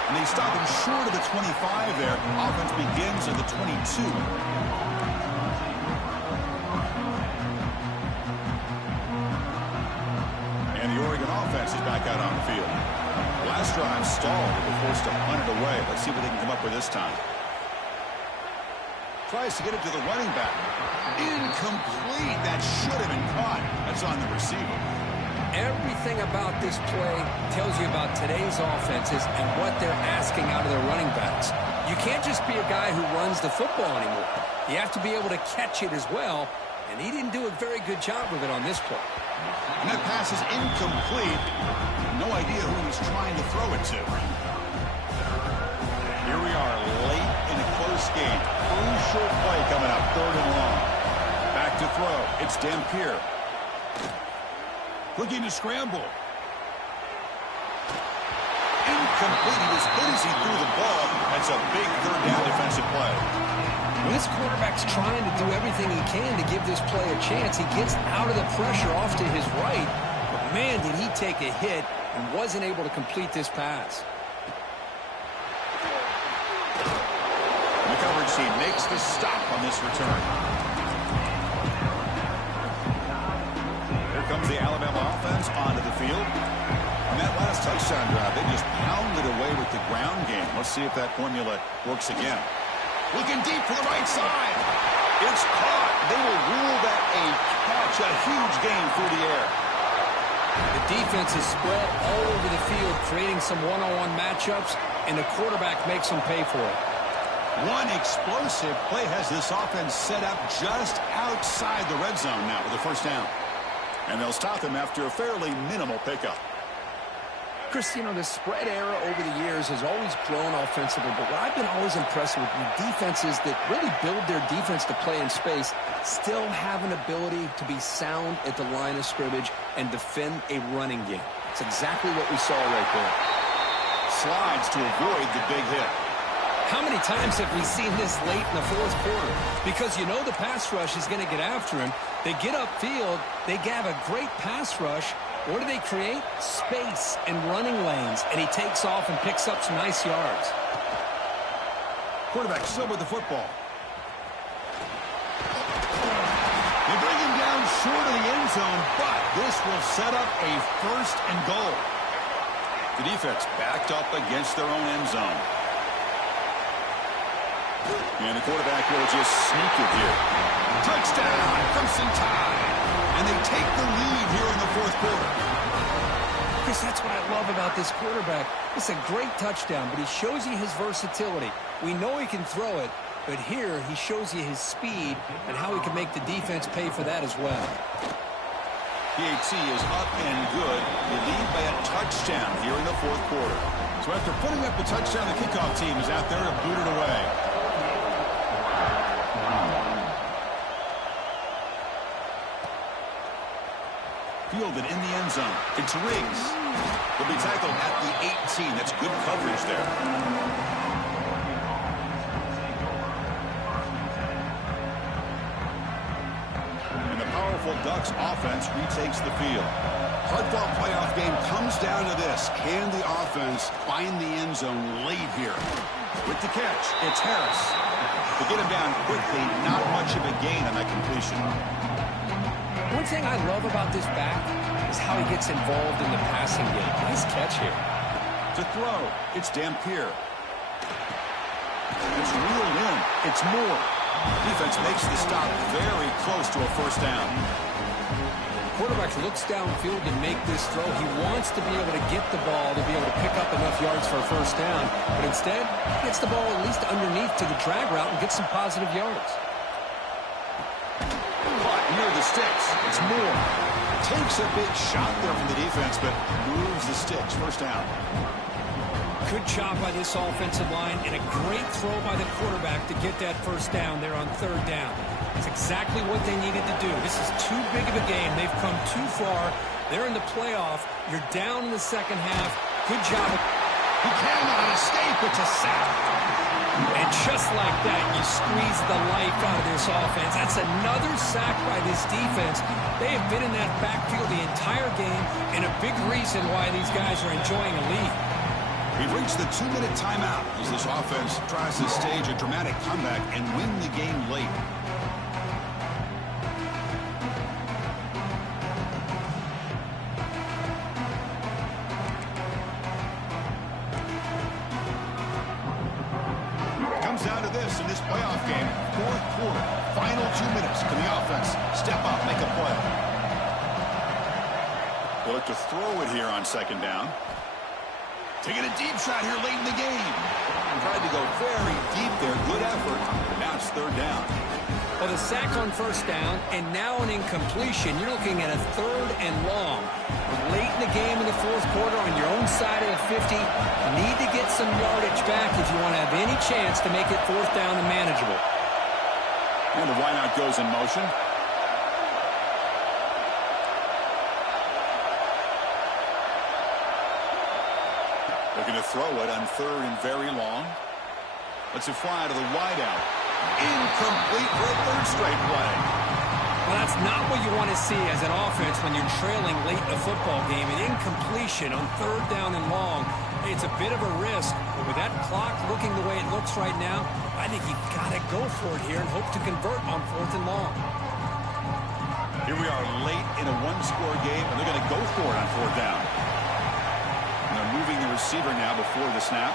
And they stop him short of the 25 there. Offense begins at the 22. And the Oregon offense is back out on the field. Last drive stalled. They were forced to punt it away. Let's see what they can come up with this time. Tries to get it to the running back. Incomplete. That should have been caught. That's on the receiver. Everything about this play tells you about today's offenses and what they're asking out of their running backs. You can't just be a guy who runs the football anymore. You have to be able to catch it as well, and he didn't do a very good job of it on this play. And that pass is incomplete. No idea who he's trying to throw it to. Here we are late in a close game. Crucial play coming up, 3rd and long. Back to throw. It's Dampier. Looking to scramble. Incomplete. He was hit as he threw the ball. That's a big 3rd down defensive play. When this quarterback's trying to do everything he can to give this play a chance, he gets out of the pressure off to his right. But, man, did he take a hit and wasn't able to complete this pass. The coverage team makes the stop on this return. Here comes the Alabama offense onto the field. On that last touchdown drive, they just pounded away with the ground game. Let's see if that formula works again. Looking deep for the right side. It's caught. They will rule that a catch, a huge gain through the air. The defense is spread all over the field, creating some one-on-one matchups, and the quarterback makes them pay for it. One explosive play has this offense set up just outside the red zone now with a 1st down. And they'll stop him after a fairly minimal pickup. Chris, you know, the spread era over the years has always grown offensively, but what I've been always impressed with defenses that really build their defense to play in space still have an ability to be sound at the line of scrimmage and defend a running game. It's exactly what we saw right there. Slides to avoid the big hit. How many times have we seen this late in the 4th quarter? Because you know the pass rush is going to get after him. They get upfield. They have a great pass rush. What do they create? Space and running lanes. And he takes off and picks up some nice yards. Quarterback still with the football. They bring him down short of the end zone, but this will set up a 1st and goal. The defense backed up against their own end zone. And the quarterback will just sneak it here. Touchdown, Crimson Tide. And they take the lead here in the 4th quarter. Chris, that's what I love about this quarterback. It's a great touchdown, but he shows you his versatility. We know he can throw it, but here he shows you his speed and how he can make the defense pay for that as well. PAT is up and good. They lead by a touchdown here in the 4th quarter. So after putting up the touchdown, the kickoff team is out there to boot it away. Fielded in the end zone. It's Riggs. He'll be tackled at the 18. That's good coverage there. And the powerful Ducks offense retakes the field. Hard-fought playoff game comes down to this. Can the offense find the end zone late here? With the catch, it's Harris. To get him down quickly, not much of a gain on that completion. One thing I love about this back is how he gets involved in the passing game. Nice catch here. To throw, it's Dampier. It's reeled in. It's Moore. Defense makes the stop very close to a first down. Quarterback looks downfield to make this throw. He wants to be able to get the ball to be able to pick up enough yards for a first down. But instead, he gets the ball at least underneath to the drag route and gets some positive yards. Caught near the sticks. It's Moore. Takes a big shot there from the defense, but moves the sticks. First down. Good job by this offensive line and a great throw by the quarterback to get that first down there on third down. It's exactly what they needed to do. This is too big of a game. They've come too far. They're in the playoff. You're down in the second half. Good job. He cannot escape. It's a sack. And just like that, you squeeze the life out of this offense. That's another sack by this defense. They have been in that backfield the entire game, and a big reason why these guys are enjoying a lead. We've reached the 2-minute timeout as this offense tries to stage a dramatic comeback and win the game late. Comes down to this in this playoff game. Fourth quarter, final 2 minutes. Can the offense step up, make a play? They'll look to throw it here on second down. Taking a deep shot here late in the game. Tried to go very deep there. Good effort. But now it's third down. Well, the sack on first down and now an incompletion. You're looking at a third and long. Late in the game in the fourth quarter on your own side of the 50. You need to get some yardage back if you want to have any chance to make it fourth down and manageable. And the wideout goes in motion. Looking to throw it on third and very long. Lets it fly to the wideout. Incomplete for a third straight play. Well, that's not what you want to see as an offense when you're trailing late in a football game. An incompletion on third down and long. Hey, it's a bit of a risk, but with that clock looking the way it looks right now, I think you've got to go for it here and hope to convert on fourth and long. Here we are late in a one-score game, and they're going to go for it on fourth down. And they're moving the receiver now before the snap.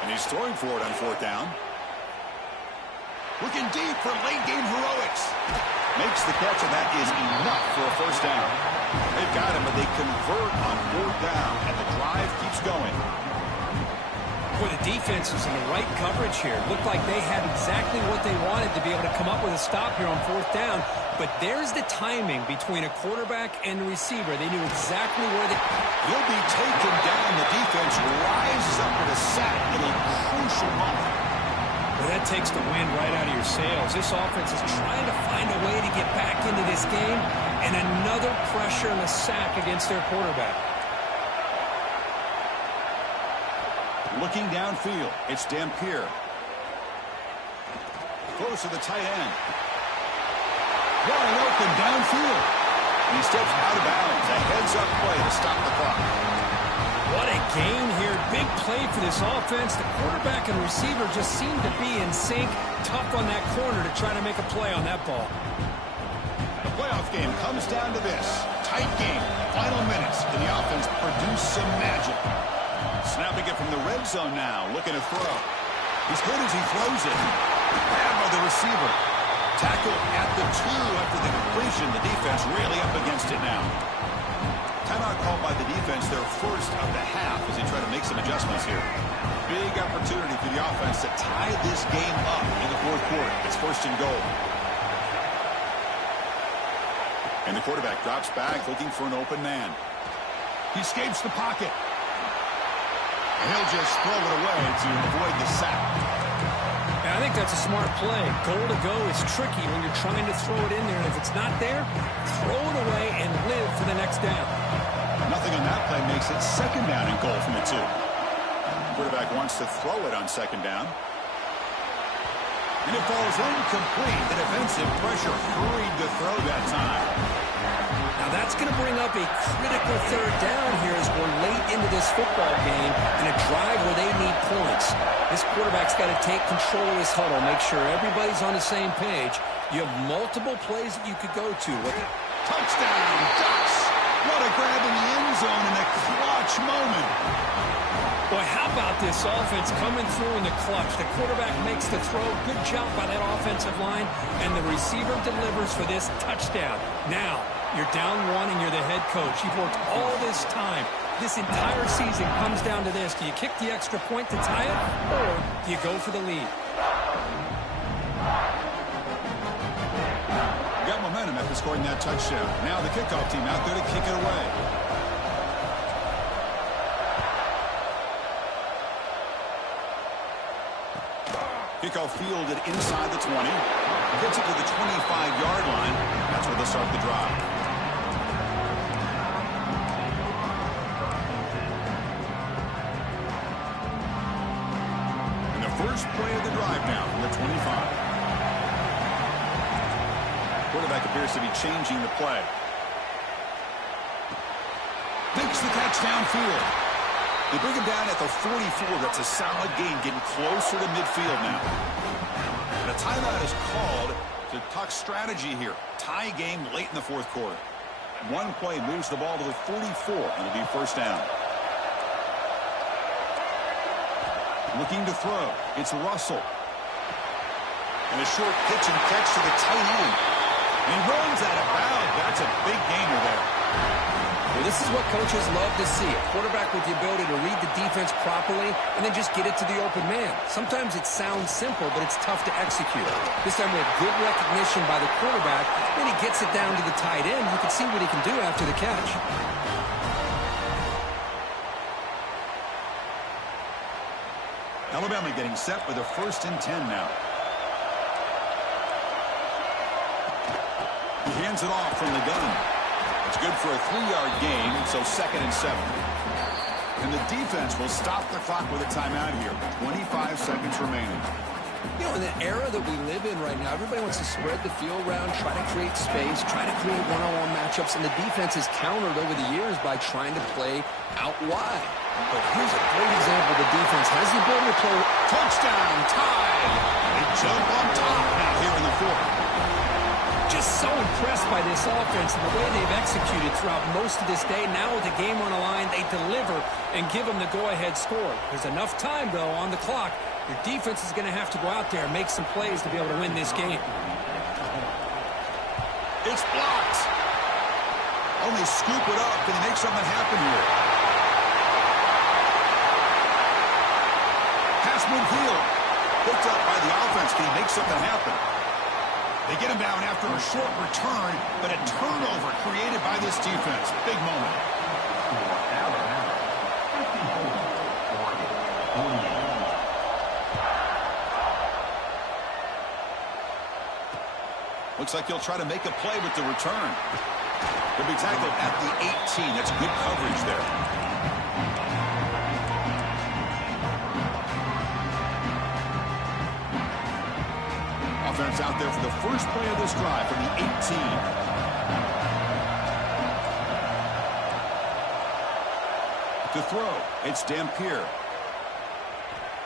And he's throwing for it on fourth down. Looking deep for late-game heroics. Makes the catch, and that is enough for a first down. They've got him, but they convert on fourth down, and the drive keeps going. Boy, the defense was in the right coverage here. Looked like they had exactly what they wanted to be able to come up with a stop here on fourth down. But there's the timing between a quarterback and the receiver. They knew exactly where they... He'll be taken down. The defense rises up with a sack in a crucial moment. Well, that takes the wind right out of your sails. This offense is trying to find a way to get back into this game, and another pressure and a sack against their quarterback. Looking downfield, it's Dampier. Close to the tight end. Wide open downfield. And he steps out of bounds. A heads-up play to stop the clock. What a game here. Big play for this offense. The quarterback and receiver just seem to be in sync. Tough on that corner to try to make a play on that ball. The playoff game comes down to this. Tight game. Final minutes. Can the offense produce some magic? Snapping it from the red zone now. Looking to throw. He's good as he throws it. Grabbed by the receiver. Tackle at the 2 after the completion. The defense really up against it now. Timeout called by the defense, their first of the half as they try to make some adjustments here. Big opportunity for the offense to tie this game up in the fourth quarter. It's first and goal. And the quarterback drops back looking for an open man. He escapes the pocket. And he'll just throw it away to avoid the sack. I think that's a smart play. Goal to go is tricky when you're trying to throw it in there. And if it's not there, throw it away and live for the next down. Nothing on that play makes it second down and goal from the 2. Quarterback wants to throw it on second down. And it falls incomplete. The defensive pressure hurried to throw that time. Now Now that's going to bring up a critical third down here as we're late into this football game and a drive where they need points. This quarterback's got to take control of this huddle, make sure everybody's on the same page. You have multiple plays that you could go to. Touchdown, Ducks! What a grab in the end zone in a clutch moment. Boy, how about this offense coming through in the clutch? The quarterback makes the throw. Good job by that offensive line. And the receiver delivers for this touchdown. Now, you're down one and you're the head coach. You've worked all this time. This entire season comes down to this. Do you kick the extra point to tie it, or do you go for the lead? Got momentum after scoring that touchdown. Now the kickoff team out there to kick it away. Kickoff fielded inside the 20. Gets it to the 25-yard line. That's where they'll start the drive. And the first play of the drive now from the 25. Quarterback appears to be changing the play. Makes the catch downfield. They bring him down at the 44. That's a solid gain, getting closer to midfield now. And a timeout is called to talk strategy here. Tie game late in the fourth quarter. One play moves the ball to the 44, and it'll be first down. Looking to throw. It's Russell. And a short pitch and catch to the tight end. And he runs out of bounds. That's a big gainer there. Well, this is what coaches love to see. A quarterback with the ability to read the defense properly and then just get it to the open man. Sometimes it sounds simple, but it's tough to execute. This time with good recognition by the quarterback, then he gets it down to the tight end. You can see what he can do after the catch. Alabama getting set with a 1st and 10 now. He hands it off from the gun. It's good for a 3-yard gain, so 2nd and 7. And the defense will stop the clock with a timeout here. 25 seconds remaining. You know, in the era that we live in right now, everybody wants to spread the field around, try to create space, try to create one-on-one matchups, and the defense has countered over the years by trying to play out wide. But here's a great example. The defense has the ability to play. Touchdown, tie. They jump on top now here in the 4th. Just so impressed by this offense and the way they've executed throughout most of this day. Now with the game on the line, they deliver and give them the go-ahead score. There's enough time, though, on the clock. Your defense is going to have to go out there and make some plays to be able to win this game. It's blocked. Oh, they scoop it up. Can they make something happen here? Pass midfield. Picked up by the offense. Can he make something happen? They get him down after a short return, but a turnover created by this defense. Big moment. Looks like he'll try to make a play with the return. He'll be tackled at the 18. That's good coverage there. Offense out there for the first play of this drive from the 18. To throw, it's Dampier.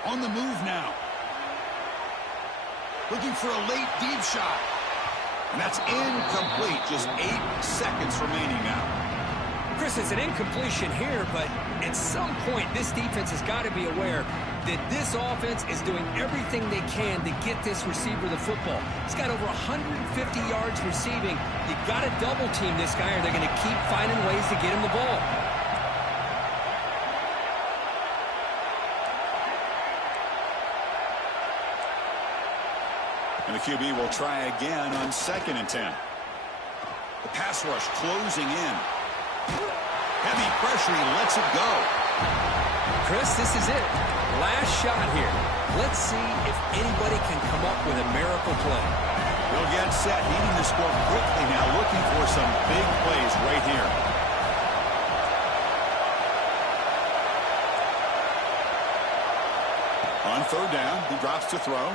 On the move now. Looking for a late deep shot. And that's incomplete. Just 8 seconds remaining now. Chris, it's an incompletion here, but at some point, this defense has got to be aware that this offense is doing everything they can to get this receiver the football. He's got over 150 yards receiving. You got to double team this guy or they're going to keep finding ways to get him the ball. And the QB will try again on 2nd and 10. The pass rush closing in. Heavy pressure, he lets it go. Chris, this is it. Last shot here. Let's see if anybody can come up with a miracle play. He'll get set, needing to score quickly now, looking for some big plays right here. On 3rd down, he drops to throw.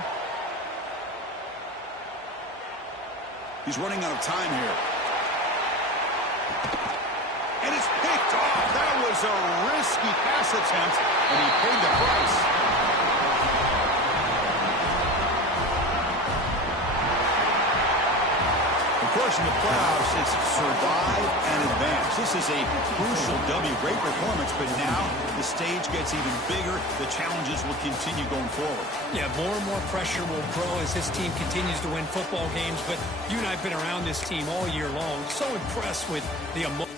He's running out of time here. and it's picked off. That was a risky pass attempt, and he paid the price. Of course, in the playoffs, it's survive and advance. This is a crucial W. Great performance, but now the stage gets even bigger. The challenges will continue going forward. Yeah, more and more pressure will grow as this team continues to win football games, but you and I have been around this team all year long. So impressed with the emotion.